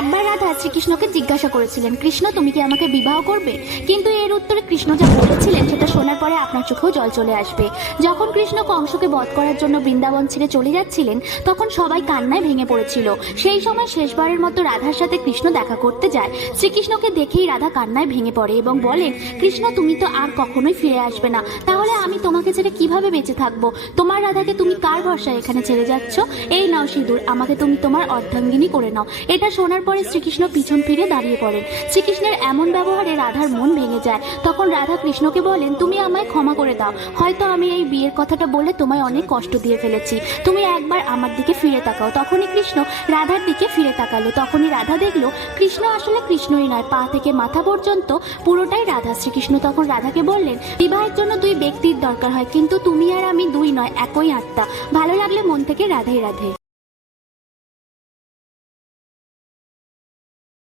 একবার রাধা শ্রীকৃষ্ণকে জিজ্ঞাসা করেছিলেন, কৃষ্ণ, তুমি কি আমাকে বিবাহ করবে? কিন্তু এর উত্তরে কৃষ্ণ যা বলেছিলেন, সেটা শোনার পরে আপনার চোখেও জল চলে আসবে। যখন কৃষ্ণ কংসকে বধ করার জন্য বৃন্দাবন ছেড়ে চলে যাচ্ছিলেন, তখন সবাই কান্নায় ভেঙে পড়েছিল। সেই সময় শেষবারের মতো রাধার সাথে কৃষ্ণ দেখা করতে যায়। শ্রীকৃষ্ণকে দেখেই রাধা কান্নায় ভেঙে পড়ে এবং বলেন কৃষ্ণ, তুমি তো আর কখনোই ফিরে আসবে না। তাহলে আমি তোমাকে ছেড়ে কীভাবে বেঁচে থাকব? তোমার রাধাকে তুমি কার ভরসায় এখানে ছেড়ে যাচ্ছ? এই নাও সিঁদুর, আমাকে তুমি তোমার অর্ধাঙ্গিনী করে নাও। এটা শোনার পরে শ্রীকৃষ্ণ পিছন ফিরে দাঁড়িয়ে পড়েন। শ্রীকৃষ্ণের এমন ব্যবহারে রাধার মন ভেঙে যায়। তখন রাধা কৃষ্ণকে বলেন, তুমি আমায় ক্ষমা করে দাও। হয়তো আমি এই বিয়ের কথাটা বলে তোমায় অনেক কষ্ট দিয়ে ফেলেছি। তুমি একবার আমার দিকে ফিরে তাকাও। তখনই কৃষ্ণ রাধার দিকে ফিরে তাকালো। তখনই রাধা দেখল, কৃষ্ণ আসলে কৃষ্ণই নয়। পা থেকে মাথা পর্যন্ত পুরোটাই রাধা। শ্রীকৃষ্ণ তখন রাধাকে বললেন, বিবাহের জন্য দুই ব্যক্তির দরকার হয়, কিন্তু তুমি আর আমি দুই নয়, একই আত্মা। ভালো লাগলে মন থেকে রাধে রাধে।